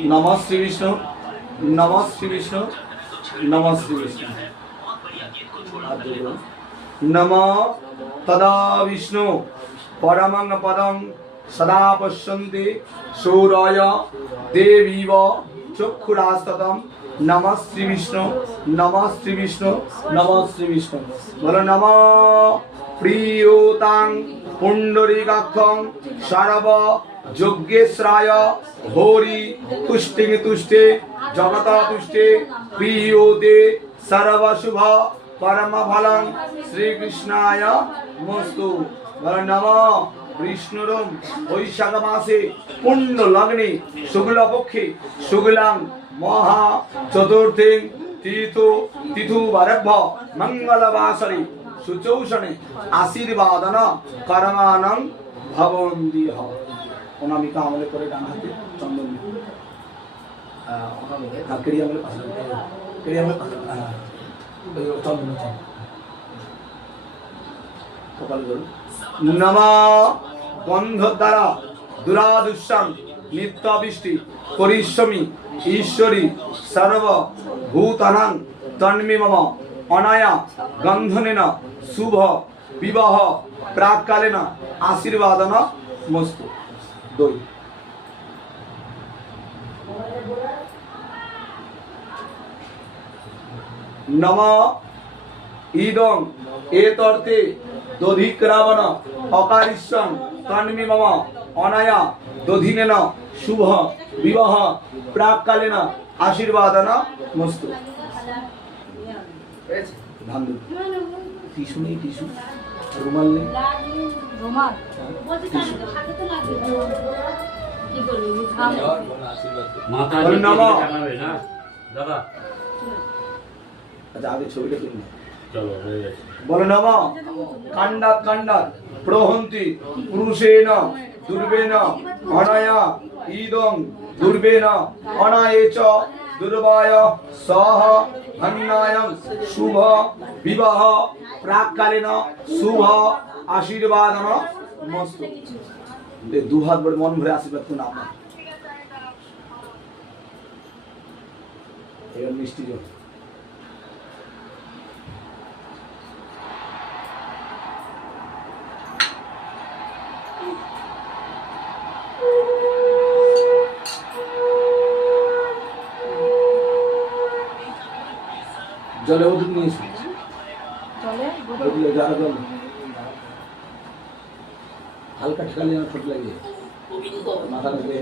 नमः श्री विष्णु, नमः श्री विष्णु, नमः श्री विष्णु। नमः तदा विष्णु परमं पदं सदा पश्यन्ति सूर्य देवीव चक्षुरास्ततं। नमः श्री विष्णु, नमः श्री विष्णु, नमः श्री विष्णु। बोलो नमः प्रियोतां पुंडरीकाक्षं सर्व यज्ञेश्वराय हरि तुष्टिं तुष्टे जगत तुष्टे प्रियोते सर्वशुभ परम फलं श्रीकृष्णाय मस्तु। बोलो नमः विष्णुरं वैशाख मासे पुण्य लग्ने शुक्ल पक्षे शुक्लां महा चतुर्थी तिथु वारभ्य मंगलवासरे सुचौषणे आशीर्वादन कर्मानं भवन्तिः। অনামিকা আমলে করে ডান হাতে চন্দন অনামিকা কেড়ি আমলে পাশে কেড়ি আমলে চন্দন কপাল করুন। নমঃ গন্ধ দ্বারা দুরাদুষ্যাং নিত্য বৃষ্টি করিষ্যমি ঈশ্বরী সর্ব ভূতানাং তন্মে মম অনায়া গন্ধনেন শুভ বিবাহ প্রাককালেন আশীর্বাদন মস্তু। দই নম ইদং এতর্তে দধিক্রাবণ অকারিষ্যং তন্মে মম অনায়া দধিনেন শুভ বিবাহ প্রাককালেন আশীর্বাদন মস্তু। ধান টিস্যু নেই, টিস্যু রুমাল নেই, রুমাল আগে ছবিটা তুলুন। বলো নমঃ কাণ্ডাৎ কাণ্ডাৎ প্রহন্তি পুরুষেণ দুর্বেণ অনায়া ইদং দুর্বেণ অনায়েচ দুর্বায় সহ ধন্যায়ং শুভ বিবাহ প্রাককালেন শুভ আশীর্বাদন মস্তু। দু হাত বড় মন ভরে আশীর্বাদ করুন আপনার। এবার মিষ্টি জল জলে ওষুধ নিয়েছি, হালকা ঠেকালে ঠোঁট লাগিয়ে মাথা নিচে